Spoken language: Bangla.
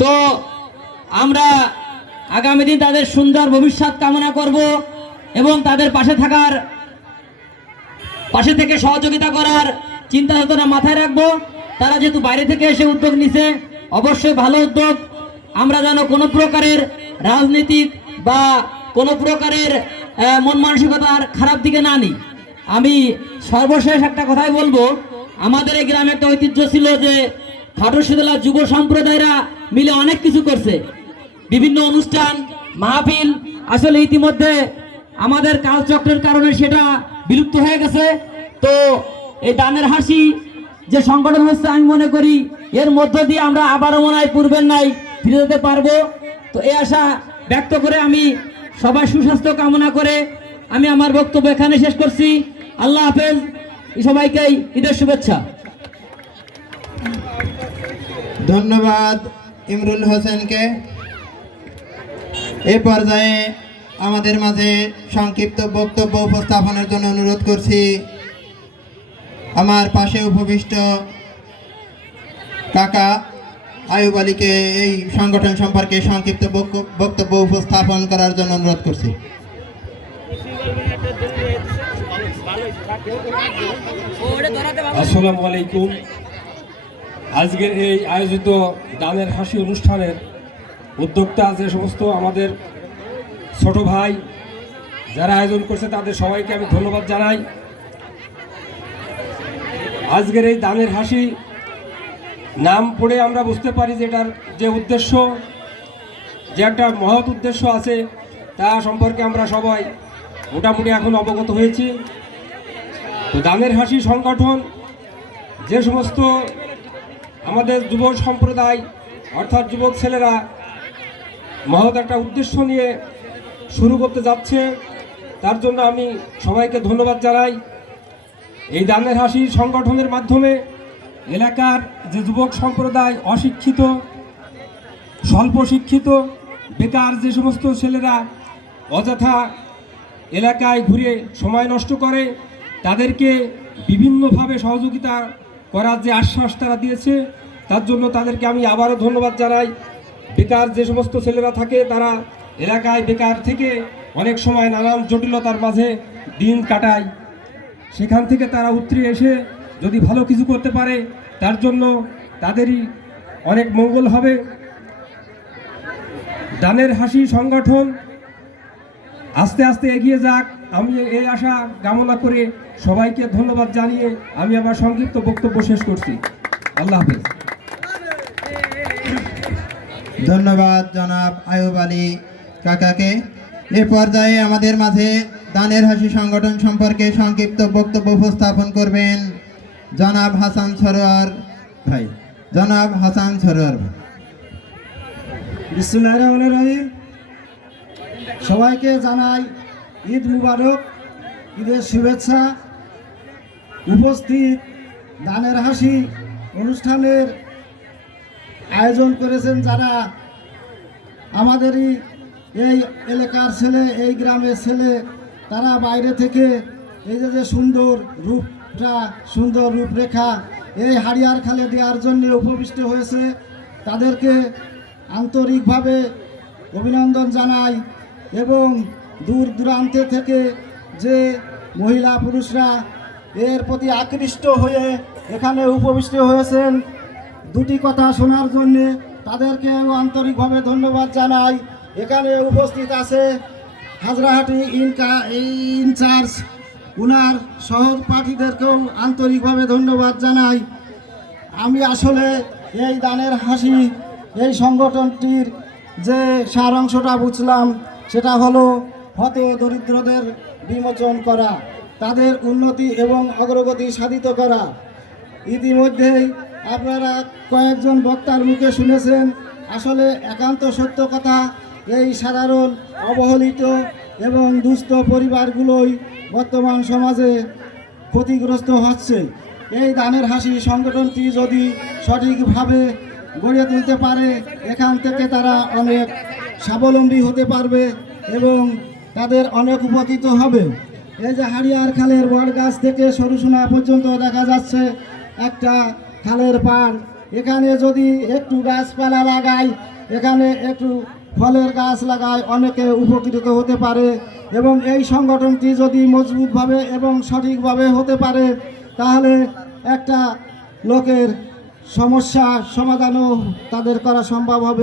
তো আমরা আগামী দিন তাদের সুন্দর ভবিষ্যৎ কামনা করব এবং তাদের পাশে থাকার, পাশে থেকে সহযোগিতা করার চিন্তা চেতনা মাথায় রাখব। তারা যেহেতু বাইরে থেকে এসে উদ্যোগ নিছে, অবশ্যই ভালো উদ্যোগ। আমরা যেন কোনো প্রকারের রাজনীতিক বা কোনো প্রকারের মন মানসিকতার খারাপ দিকে না নিই আমি সর্বশেষ একটা কথাই বলব। আমাদের এই গ্রামে একটা ঐতিহ্য ছিল যে ফাটশীতলা যুব সম্প্রদায়রা মিলে অনেক কিছু করছে। বিভিন্ন অনুষ্ঠান, মাহফিল, আসলে ইতিমধ্যে আমাদের কালচক্রের কারণে সেটা বিলুপ্ত হয়ে গেছে। তো এই দানের হাসি যে সংগঠন হচ্ছে, আমি মনে করি এর মধ্য দিয়ে আমরা আবারও মনে হয় পূর্বের নাই ফিরে যেতে পারব। তো এই আশা ব্যক্ত করে আমি সবাই সুস্বাস্থ্য কামনা করে আমি আমার বক্তব্য এখানে শেষ করছি। আল্লাহ হাফেজ সবাইকে ঈদের শুভেচ্ছা। ধন্যবাদ ইমরুল হোসেনকে। এই পর্যায়ে আমাদের মাঝে সংক্ষিপ্ত বক্তব্য উপস্থাপনের জন্য অনুরোধ করছি। আমার পাশে উপবিষ্ট কাকা আয়ুব আলীকে এই সংগঠন সম্পর্কে সংক্ষিপ্ত বক্তব্য উপস্থাপন করার জন্য অনুরোধ করছি। আসসালামু আলাইকুম। আজকের এই আয়োজিত দানের হাসি অনুষ্ঠানের উদ্যোক্তা যে সমস্ত আমাদের ছোট ভাই যারা আয়োজন করছে তাদের সবাইকে আমি ধন্যবাদ জানাই। আজকের এই দানের হাসি নাম পড়ে আমরা বুঝতে পারি যে এটার যে উদ্দেশ্য, যে একটা মহৎ উদ্দেশ্য আছে তা সম্পর্কে আমরা সবাই মোটামুটি এখন অবগত হয়েছি। তো দানের হাসি সংগঠন, যে সমস্ত আমাদের যুব সম্প্রদায়, অর্থাৎ যুবক ছেলেরা, মহৎ একটা উদ্দেশ্য নিয়ে শুরু করতে যাচ্ছে, তার জন্য আমি সবাইকে ধন্যবাদ জানাই। এই দানের হাসি সংগঠনের মাধ্যমে এলাকার যে যুবক সম্প্রদায় অশিক্ষিত, স্বল্প শিক্ষিত, বেকার যে সমস্ত ছেলেরা অযথা এলাকায় ঘুরে সময় নষ্ট করে তাদেরকে বিভিন্নভাবে সহযোগিতা করার যে আশ্বাস তারা দিয়েছে, তার জন্য তাদেরকে আমি আবারও ধন্যবাদ জানাই। বেকার যে সমস্ত ছেলেরা থাকে, তারা এলাকায় বেকার থেকে অনেক সময় নানান জটিলতার মাঝে দিন কাটায়। সেখান থেকে তারা উতরে এসে যদি ভালো কিছু করতে পারে, তার জন্য তাদেরই অনেক মঙ্গল হবে। দানের হাসি সংগঠন আস্তে আস্তে এগিয়ে যাক। আমি এই আশা কামনা করে সবাইকে ধন্যবাদ জানিয়ে আমি আমার সংক্ষিপ্ত বক্তব্য শেষ করছি। আল্লাহ হাফেজ। ধন্যবাদ জনাব আয়ুব আলী কাকাকে। এ পর্যায়ে আমাদের মাঝে দানের হাসি সংগঠন সম্পর্কে সংক্ষিপ্ত বক্তব্য উপস্থাপন করবেন জনাব হাসান সরোয়ার ভাই। জনাব হাসান সরোয়ার ভাই। বিসমুল্লাহ রহিম। সবাইকে জানাই ঈদ মুবারক, ঈদের শুভেচ্ছা, উপস্থিত দানের হাসি অনুষ্ঠানের আয়োজন করেছেন যারা আমাদেরই এই এলাকার ছেলে, এই গ্রামের ছেলে, তারা বাইরে থেকে এই যে সুন্দর রূপটা, সুন্দর রূপরেখা এই হাড়িয়ার খালে দেওয়ার জন্য উপবিষ্ট হয়েছে, তাদেরকে আন্তরিকভাবে অভিনন্দন জানাই এবং দূর দূরান্তে থেকে যে মহিলা পুরুষরা এর প্রতি আকৃষ্ট হয়ে এখানে উপবিষ্ট হয়েছেন, দুটি কথা শোনার জন্যে তাদেরকে আন্তরিকভাবে ধন্যবাদ জানাই। এখানে উপস্থিত আছে হাজরাহাটি ইনকা ইনচার্জ। উনার সহপাঠীদেরকেও আন্তরিকভাবে ধন্যবাদ জানাই। আমি আসলে এই দানের হাসি, এই সংগঠনটির যে সার অংশটা বুঝলাম, সেটা হলো হত দরিদ্রদের বিমোচন করা, তাদের উন্নতি এবং অগ্রগতি সাধিত করা। ইতিমধ্যেই আপনারা কয়েকজন বক্তার মুখে শুনেছেন, আসলে একান্ত সত্য কথা, এই সাধারণ, অবহেলিত এবং দুস্থ পরিবারগুলোই বর্তমান সমাজে ক্ষতিগ্রস্ত হচ্ছে। এই দানের হাসি সংগঠনটি যদি সঠিকভাবে গড়ে তুলতে পারে, এখান থেকে তারা অনেক স্বাবলম্বী হতে পারবে এবং তাদের অনেক উপকৃত হবে। এই যে হারিয়ার খালের বট গাছ থেকে সরুসোনা পর্যন্ত দেখা যাচ্ছে, একটা খালের পাড়। এখানে যদি একটু গাছপালা লাগাই, এখানে একটু ফলের গাছ লাগায় অনেকে উপকৃত হতে পারে এবং এই সংগঠনটি যদি মজবুতভাবে এবং সঠিকভাবে হতে পারে, তাহলে একটা লোকের সমস্যা সমাধানও তাদের করা সম্ভব হবে।